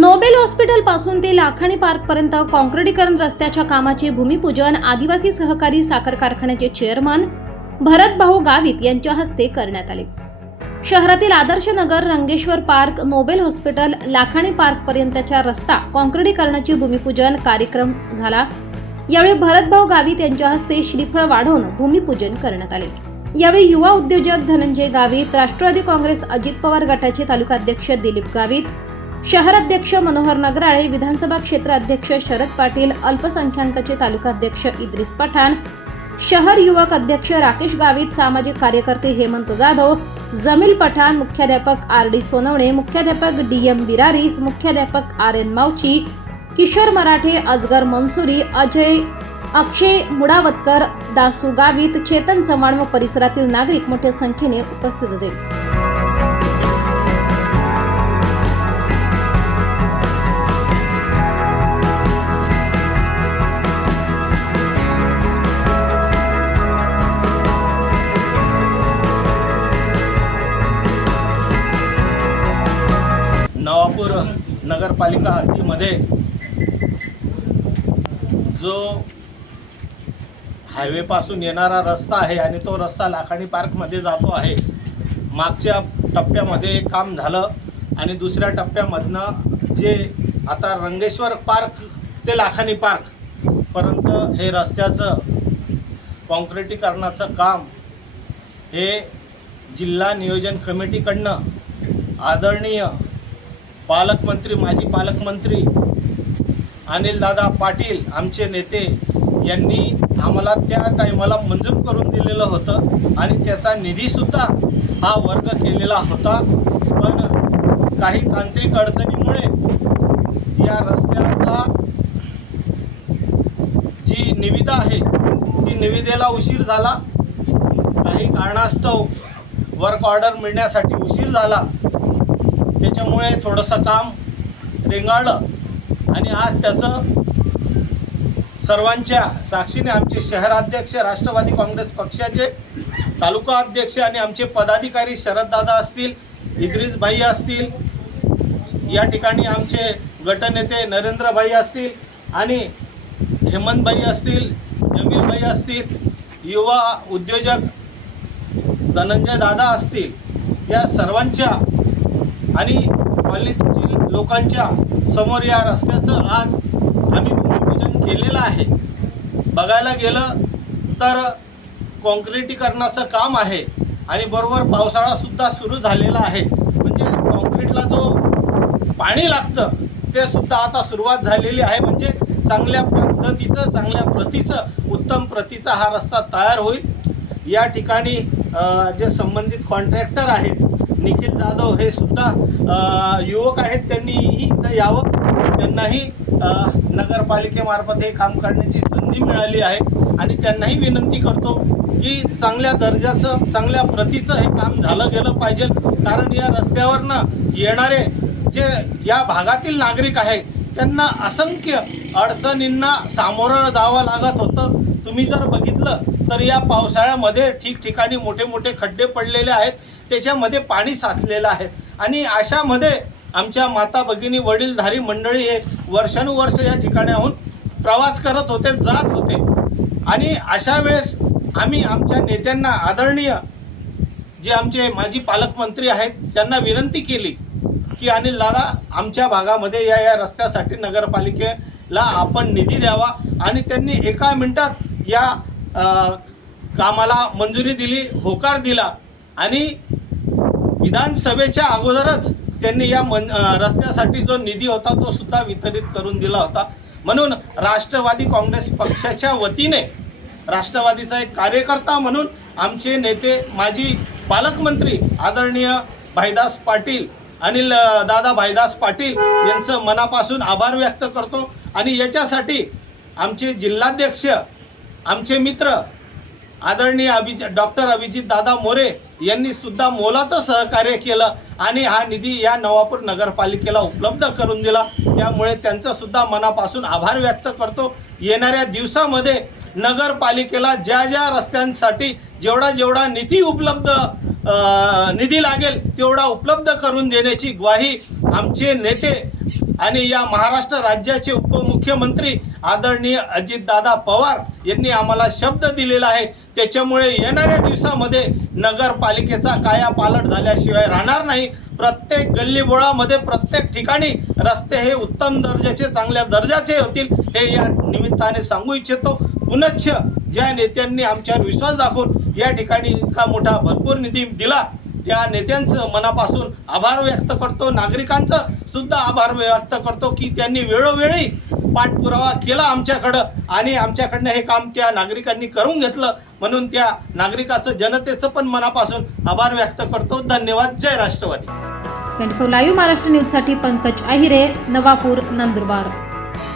Nobel हॉस्पिटलपासून ते Lakhani park पर्यंत कॉन्क्रिटीकरण रस्त्याच्या कामाचे भूमिपूजन आदिवासी सहकारी साखर कारखान्याचे चेअरमन भरत भाऊ गावित यांच्या हस्ते करण्यात आले. शहरातील Adarsh Nagar Rangeshwar park Nobel hospital Lakhani park पर्यंतच्या रस्ता कॉन्क्रिटीकरणाचे भूमिपूजन कार्यक्रम झाला. यावेळी भरतभाऊ गावित यांच्या हस्ते श्रीफळ वाढवून भूमिपूजन करण्यात आले. यावेळी युवा उद्योजक धनंजय गावित राष्ट्रवादी काँग्रेस अजित पवार गटाचे तालुकाध्यक्ष दिलीप गावित शहराध्यक्ष मनोहर नगराळे विधानसभा क्षेत्र अध्यक्ष शरद पाटील अल्पसंख्याकाचे तालुकाध्यक्ष इद्रिस पठाण शहर युवक अध्यक्ष राकेश गावित सामाजिक कार्यकर्ते हेमंत जाधव जमील पठाण मुख्याध्यापक आर डी सोनवणे मुख्याध्यापक डी एम बिरारीस मुख्याध्यापक आर एन मावची किशोर मराठे अजगर मनसुरी अजय अक्षय मुडावतकर दासू गावित चेतन चव्हाण व परिसरातील नागरिक मोठ्या संख्येने उपस्थित होते. नागपूर नगरपालिका हद्दीमध्ये जो हायवेपासून येणारा रस्ता आहे आणि तो रस्ता लाखाणी पार्कमध्ये जातो आहे. मागच्या टप्प्यामध्ये एक काम झालं आणि दुसऱ्या टप्प्यामधनं जे आता रंगेश्वर पार्क ते लाखानी पार्क पर्यंत हे रस्त्याचं कॉन्क्रिटीकरणाचं काम हे जिल्हा नियोजन कमिटीकडनं आदरणीय पालकमंत्री माजी पालकमंत्री अनिलदादा पाटील आमचे नेते यांनी आम्हाला त्या टायमाला मंजूर करून दिलेलं होतं आणि त्याचा निधीसुद्धा हा वर्ग केलेला होता. पण काही तांत्रिक अडचणीमुळे या रस्त्याला जी निविदा आहे ती निविदेला उशीर झाला. काही कारणास्तव वर्क ऑर्डर मिळण्यासाठी उशीर झाला. त्याच्यामुळे थोडंसं काम रेंगाळलं. आणि आज त्याचं सर्वांच्या साक्षीने आमचे शहराध्यक्ष राष्ट्रवादी काँग्रेस पक्षाचे तालुका अध्यक्ष आणि आमचे पदाधिकारी शरददादा असतील इद्रिस भाई असतील या ठिकाणी आमचे गटनेते नरेंद्रभाई असतील आणि हेमंतभाई असतील जमीलभाई असतील युवा उद्योजक धनंजय दादा असतील या सर्वांच्या आणि कॉलनीतील लोकांच्या समोर या रस्त्याचं आज आम्ही भूमिपूजन केलेलं आहे. बघायला गेलं तर कॉन्क्रिटीकरणाचं काम आहे आणि बरोबर पावसाळासुद्धा सुरू झालेला आहे. म्हणजे कॉन्क्रीटला जो पाणी लागतं ते सुद्धा आता सुरुवात झालेली आहे. म्हणजे चांगल्या पद्धतीचं चांगल्या प्रतीचं उत्तम प्रतीचा हा रस्ता तयार होईल. या ठिकाणी जे संबंधित कॉन्ट्रॅक्टर आहेत निखिल जाधव हे सुद्धा युवक आहेत. त्यांनीही इथं यावं. त्यांनाही नगरपालिकेमार्फत हे काम करण्याची संधी मिळाली आहे. आणि त्यांनाही विनंती करतो की चांगल्या दर्जाचं चांगल्या प्रतीचं हे काम झालं गेलं पाहिजे. कारण या रस्त्यावरनं येणारे जे या भागातील नागरिक आहेत त्यांना असंख्य अडचणींना सामोरं जावं लागत होतं. तुम्ही जर बघितलं तर या पावसाळ्यामध्ये ठिकठिकाणी मोठे मोठे खड्डे पडलेले आहेत. त्याच्यामध्ये पाणी साचलेलं आहे. आणि अशामध्ये आमच्या माता भगिनी वडीलधारी मंडळी हे वर्षानुवर्ष या ठिकाणाहून प्रवास करत होते जात होते. आणि अशा वेळेस आम्ही आमच्या नेत्यांना आदरणीय जे आमचे माजी पालकमंत्री आहेत त्यांना विनंती केली की अनिल दादा आमच्या भागामध्ये या या रस्त्यासाठी नगरपालिकेला आपण निधी द्यावा आणि त्यांनी एका मिनटात या आ, कामाला मंजुरी दिली होकार दिला. आणि विधानसभेच्या अगोदरच त्यांनी या मन रस्त्यासाठी जो निधी होता तो सुद्धा वितरित करून दिला होता. म्हणून राष्ट्रवादी काँग्रेस पक्षाच्या वतीने राष्ट्रवादीचा एक कार्यकर्ता म्हणून आमचे नेते माजी पालकमंत्री आदरणीय भाईदास पाटील अनिल दादा भाईदास पाटील यांचं मनापासून आभार व्यक्त करतो. आणि याच्यासाठी आमचे जिल्हाध्यक्ष आमचे मित्र आदरणीय अभिज डॉक्टर अभिजित दादा मोरे यांनी सुद्धा मोलाचं सहकार्य केलं आणि हा निधी या नवापूर नगरपालिकेला उपलब्ध करून दिला. त्यामुळे त्यांचं सुद्धा मनापासून आभार व्यक्त करतो. येणाऱ्या दिवसामध्ये नगरपालिकेला ज्या ज्या रस्त्यांसाठी जेवढा जेवढा निधी उपलब्ध निधी लागेल तेवढा उपलब्ध करून देण्याची ग्वाही आमचे नेते आणि या महाराष्ट्र राज्याचे उपमुख्यमंत्री आदरणीय अजितदादा पवार यांनी आम्हाला शब्द दिलेला आहे. त्याच्यामुळे येणाऱ्या दिवसामध्ये नगरपालिकेचा कायापालट झाल्याशिवाय राहणार नाही. प्रत्येक गल्लीबोळामध्ये प्रत्येक ठिकाणी रस्ते हे उत्तम दर्जाचे चांगल्या दर्जाचे होतील हे या निमित्ताने सांगू इच्छितो. पुनश्च ज्या नेत्यांनी आमच्यावर विश्वास दाखवून या ठिकाणी इतका मोठा भरपूर निधी दिला त्या नेत्यांचं मनापासून आभार व्यक्त करतो. नागरिकांचं सुद्धा आभार व्यक्त करतो की त्यांनी वेळोवेळी पाठपुरावा केला आमच्याकडं आणि आमच्याकडनं हे काम त्या नागरिकांनी करून घेतलं म्हणून त्या नागरिकाचं जनतेचं पण मनापासून आभार व्यक्त करतो. धन्यवाद. जय Rashtrawadi. Twenty four live Maharashtra न्यूजसाठी पंकज आहिरे नवापूर नंदुरबार.